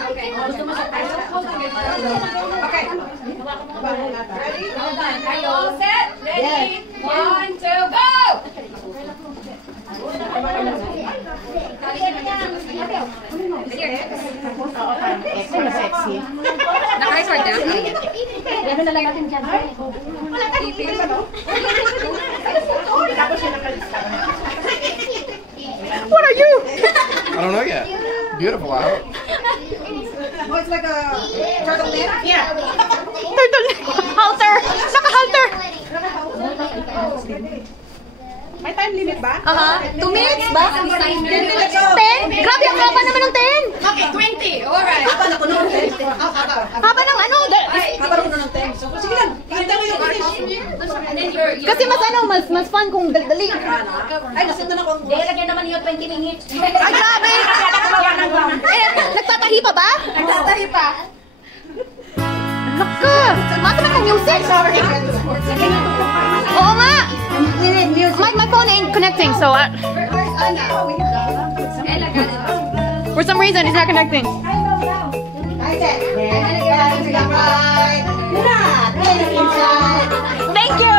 Okay. Ready? Are you all set? Ready? 1, 2, go! Sexy. Naka-record na? Ano na lang natin dyan? What are you? I don't know yet. Beautiful, I hope. Oh, it's like a turtleneck? Yeah. Turtleneck. Halter. Naka-halter. May time limit ba? 2 minutes ba? 10 10? Grabe, ang haba naman ng 10. Okay, 20. Alright. Haba na puno ng 10. Haba ng ano? Haba na puno ng 10. So, sige lang. Tingnan mo yung finish. And then you're... Kasi mas fun kung dali. Ay, nasundan ako. lagyan naman niyo 20 minutes. Ay, grabe. Eh, nagtatahi pa ba? Nagtatahi pa. Naka. Masa na kang music. Oo nga. My phone ain't connecting, so for some reason it's not connecting. Thank you.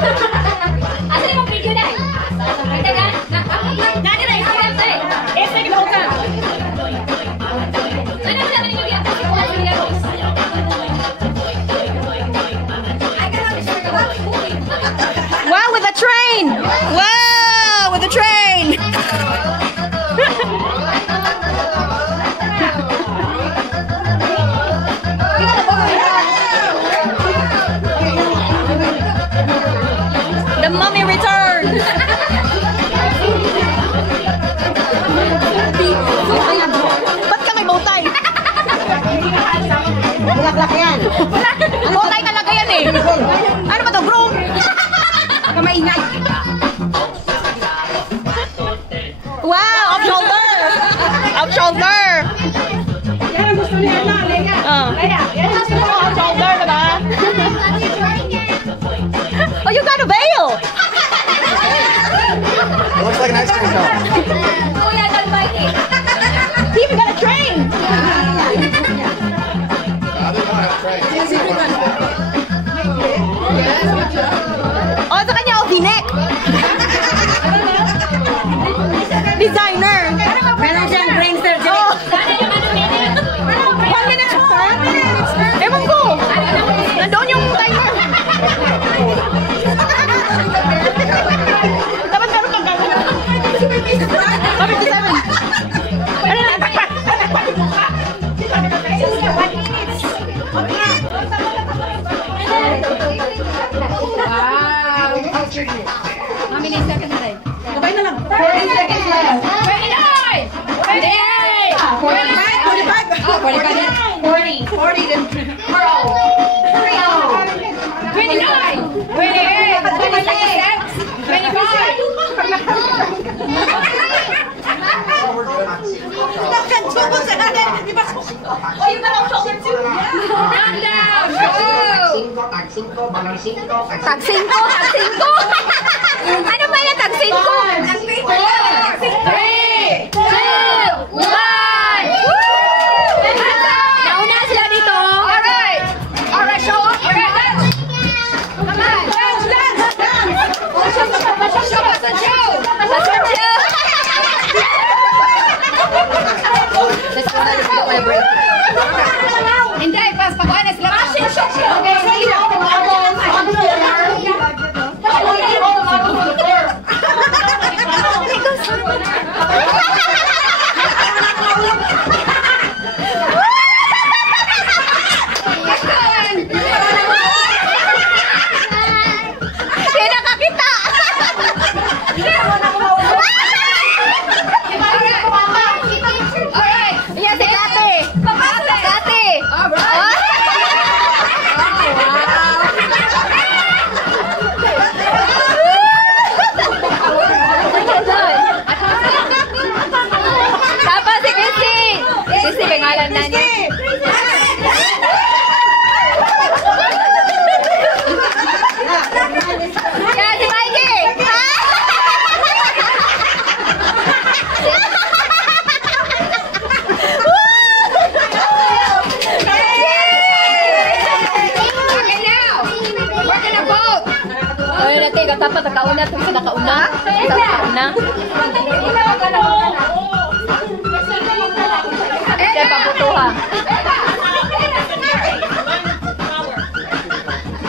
Asa yung video na? Nagdagan? Nani na Instagram tayo. Este ka ba? Ano mo naman yung video? Wow, with a train! Wow, with a train! The mummy returned! Ba't ka may bowtie? Bulaklak yan. Bowtie talaga yan eh! Ano ba to, groom? Kamaingay! Wow, off shoulder! Off shoulder! Yan ang gusto niya na. Lena. Off shoulder, diba? Oh, you got a veil! It looks like an ice cream cone. Kuya, nag-biking. He even got a train! I didn't know how to try it. Oh, sa kanya, V-neck! Designer! Meron siyang brain surgery. Oh, Sana yung ano minute. 1 minute more! Ewan ko! Nandoon yung timer! Dapat meron kang gano'n. 57! Ano na? Wow. How many seconds na rin? Sabay na lang. 40 seconds left. 29! 28! 45. Oh, 45 na. 40. 40 din. 29! 28! 26! 25! Oh, yung parang shoulder too! Countdown! Go! Tag 5, balon 5, tag Tag 5! Tag 5! Ano ba yan? Tag 5? 4, 3, 2, 1! Nauna sila dito! Alright! Alright, show off! Okay, dance! Come on! Dance, dance, dance! Show us a show! Let's go na, let's go on a break. Hindi, pas pakuha na sila. Okay, Kaya nakakita! Alright! Yan si Kate! Kate! Alright! Tapos si Christy! Christy, pangalan na niya. Yan si Mikey! Okay now! We're gonna vote! Ay, natin, dapat nakauna. Ito sa nakauna. Nakauna. Kaya pabutuha.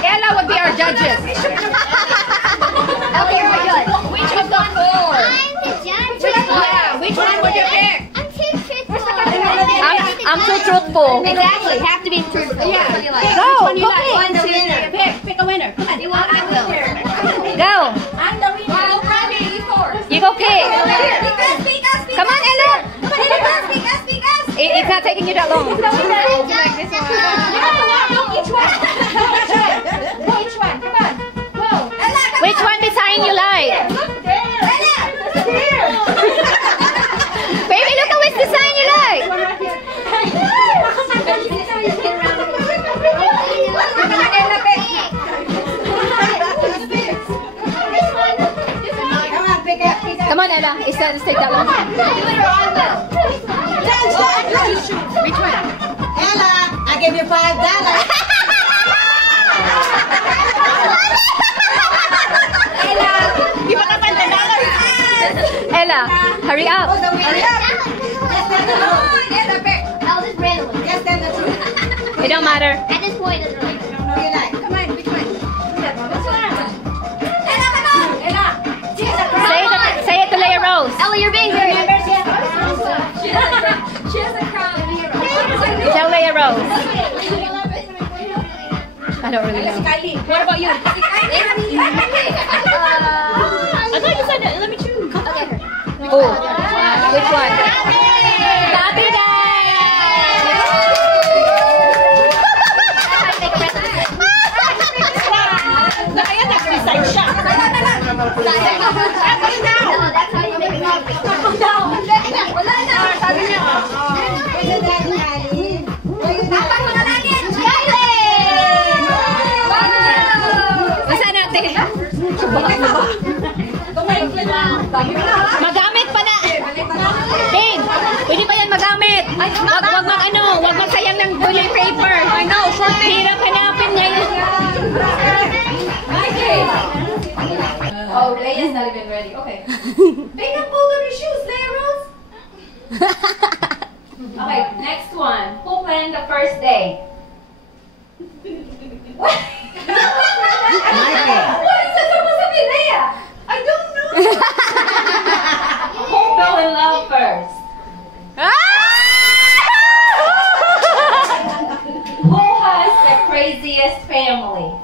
Ella would be our judges. Okay, we're good. Which of the four? I'm the judge. Yeah, which one would you pick? I'm too truthful. I'm too truthful. Exactly, have to be truthful. Yeah. Go, Which one you go like? pick. One, two, three. Pick a winner. Come on. You want? I will. Go. I'm the winner. Well, ready for. You go pick. Speak us. Come on, Ella. Speak us. It's not taking you that long. Each one. Which one? Come on. Go. Ella, come Which one design you like? Ella. Baby, look at which design you like. Come on, Ella. It's take that long. Which one? Ella. give you $5. Di ba naman $10? Ella, hurry up. Hurry up. I'll just randomly. Just tell the truth. It don't matter. At this point, it's really. Who you like? Come on, which one? Say it to Leia Rose. Ella, you're being very. Tell Leia Rose. I don't really know. What about you? I thought you said let me choose. Oh, which one? Happy Ayan, nag-resign siya. That's how you make it happen. Wala na. Sabi niya. Where's your daddy, Ali? Where you Dapat mo na lang yan. Basta natin. Magamit pa na. Dave, pwede pa yan magamit. Wag magsayang ng toilet paper. I know, short hirap hanapin niya yun. Oh, Leia's not even ready. Okay. Make a fold of your shoes, Leia Rose. Okay, next one. Who planned the first day? What? What is that supposed to be, Leia? I don't know. Who fell in love first? Who has the craziest family?